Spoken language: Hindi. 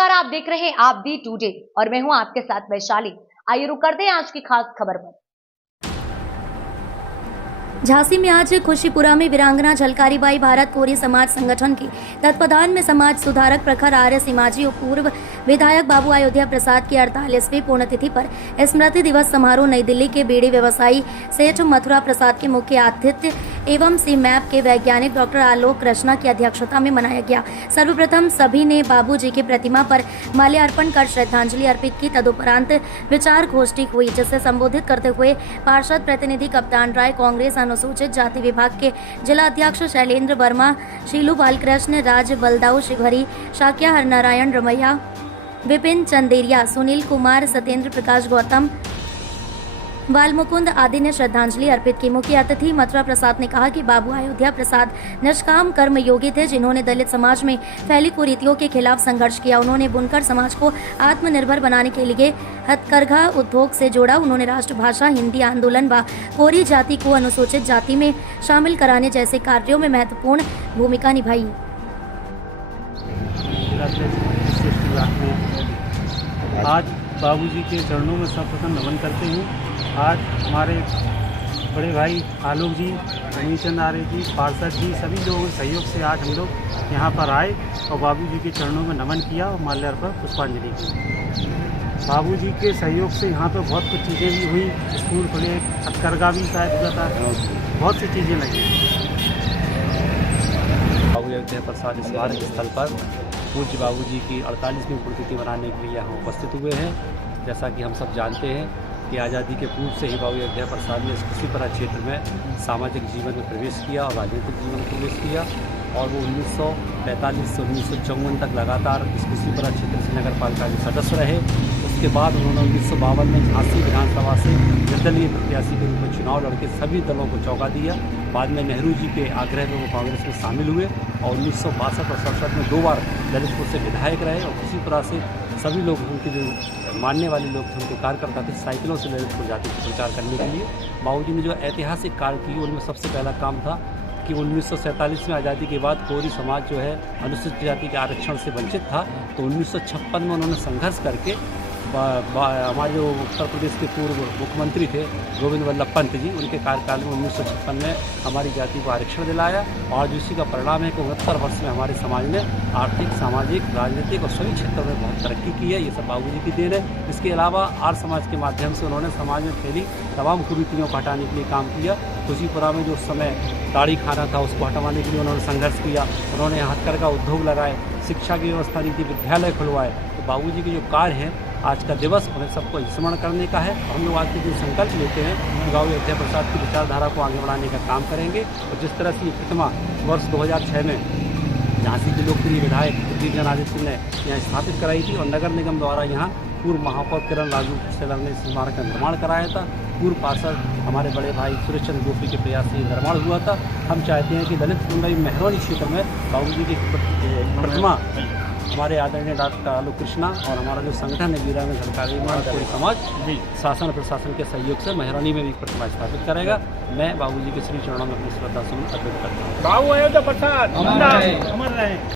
नमस्कार, आप देख रहे हैं आप दी टुडे और मैं हूं आपके साथ वैशाली। आइए रुक करते हैं आज की खास खबर पर। झांसी में आज खुशीपुरा में वीरांगना झलकारीबाई भारत कोरी समाज संगठन के तत्वाधान में समाज सुधारक प्रखर आर्य सिमाजी और पूर्व विधायक बाबू अयोध्या प्रसाद की 48वीं पुण्यतिथि पर स्मृति दिवस समारोह नई दिल्ली के बीड़ी व्यवसायी सेठ मथुरा प्रसाद के मुख्य आतिथ्य एवं सीमैप के वैज्ञानिक डॉक्टर आलोक कृष्णा की अध्यक्षता में मनाया गया। सर्वप्रथम सभी ने बाबू जी की प्रतिमा पर माल्यार्पण कर श्रद्धांजलि अर्पित की। तदुपरांत विचार गोष्ठी हुई, जिसे संबोधित करते हुए पार्षद प्रतिनिधि कप्तान राय, कांग्रेस अनुसूचित जाति विभाग के जिला अध्यक्ष शैलेंद्र वर्मा, शीलू बालकृष्ण, राज बलदाऊ, शिवहरी शाक्या, हरनारायण रमैया, विपिन चंदेरिया, सुनील कुमार, सत्येंद्र प्रकाश गौतम, बालमुकुंद आदि ने श्रद्धांजलि अर्पित की। मुख्य अतिथि मथुरा प्रसाद ने कहा कि बाबू अयोध्या प्रसाद निष्काम कर्म योगी थे, जिन्होंने दलित समाज में फैली कुरीतियों के खिलाफ संघर्ष किया। उन्होंने बुनकर समाज को आत्मनिर्भर बनाने के लिए हथकरघा उद्योग से जोड़ा। उन्होंने राष्ट्रभाषा हिंदी आंदोलन व कोरी जाति को अनुसूचित जाति में शामिल कराने जैसे कार्यों में महत्वपूर्ण भूमिका निभाई। आज बाबूजी के चरणों में सर्वप्रथम नमन करते हैं। आज हमारे बड़े भाई आलोक जी, रमीचंद आर्य जी, पार्षद जी, सभी लोगों के सहयोग से आज हम लोग यहाँ पर आए और बाबूजी के चरणों में नमन किया और माल्यार्पण पुष्पांजलि की। बाबूजी के सहयोग से यहाँ पर बहुत कुछ चीज़ें भी हुई, स्कूल खुले, हथकरघा भी शायद हो जाता है, बहुत सी चीज़ें लगी। बाबू अयोध्या प्रसाद स्मारक स्थल पर पूज्य बाबूजी की 48वीं पुण्यतिथि मनाने के लिए यहाँ उपस्थित हुए हैं। जैसा कि हम सब जानते हैं कि आज़ादी के पूर्व से ही बाबू अयोध्या प्रसाद ने इस खुशीपुरा क्षेत्र में सामाजिक जीवन में प्रवेश किया और राजनीतिक जीवन में प्रवेश किया और वो 1945 से 1954 तक लगातार इस खुशीपुरा क्षेत्र से नगर पालिका के सदस्य रहे। उसके बाद उन्होंने 1952 में झांसी विधानसभा से निर्दलीय प्रत्याशी के रूप में चुनाव लड़के सभी दलों को चौंका दिया। बाद में नेहरू जी के आग्रह में वो कांग्रेस में शामिल हुए और 1962 और 67 में 2 बार ललितपुर से विधायक रहे और खुशीपुरा से सभी लोग, उनके जो मानने वाले लोग थे, उनके कार्यकर्ता थे, साइकिलों से ललितपुर जाते थे प्रचार करने के लिए। बाबूजी ने जो ऐतिहासिक कार्य किए उनमें सबसे पहला काम था कि 1947 में आज़ादी के बाद कोरी समाज जो है अनुसूचित जाति के आरक्षण से वंचित था, तो 1956 में उन्होंने संघर्ष करके हमारे जो उत्तर प्रदेश के पूर्व मुख्यमंत्री थे गोविंद वल्लभ पंत जी, उनके कार्यकाल में 1956 में हमारी जाति को आरक्षण दिलाया और आज इसी का परिणाम है कि 69 वर्ष में हमारे समाज ने आर्थिक, सामाजिक, राजनीतिक और सभी क्षेत्रों में बहुत तरक्की की है। ये सब बाबूजी की देन है। इसके अलावा आर्य समाज के माध्यम से उन्होंने समाज में फैली तमाम कुरीतियों को हटाने के लिए काम किया। खुशीपुरा में जो उस समय ताड़ी खाना था उसको हटवाने के लिए उन्होंने संघर्ष किया। उन्होंने हथकरघा उद्योग लगाए, शिक्षा की व्यवस्था दी थी, विद्यालय खुलवाए। तो बाबूजी के जो कार्य हैं, आज का दिवस उन्हें सबको स्मरण करने का है। हम लोग आज के दिन संकल्प लेते हैं कि बाबू अयोध्या प्रसाद की विचारधारा को आगे बढ़ाने का काम करेंगे और जिस तरह से ये प्रतिमा वर्ष 2006 में झांसी के लोकप्रिय विधायक पृथ्वी जनादित्य ने यहाँ स्थापित कराई थी और नगर निगम द्वारा यहाँ पूर्व महापौर किरण राजू सेलर ने इस स्मारक का निर्माण कराया था। पूर्व पार्षद हमारे बड़े भाई सुरेश चंद्र गोपी के प्रयास से निर्माण हुआ था। हम चाहते हैं कि दलित मुंडई मेहरौनी क्षेत्र में बाबूजी की प्रतिमा हमारे आदरणीय डॉक्टर आलोक कृष्णा और हमारा जो संगठन है वीरांगना झलकारीबाई समाज शासन प्रशासन के सहयोग से मेहरौनी में भी प्रतिमा स्थापित करेगा। मैं बाबूजी के श्री चरणों में अपनी श्रद्धा सुमन अर्पित करता हूँ। बाबू अयोध्या प्रसाद अमर रहे।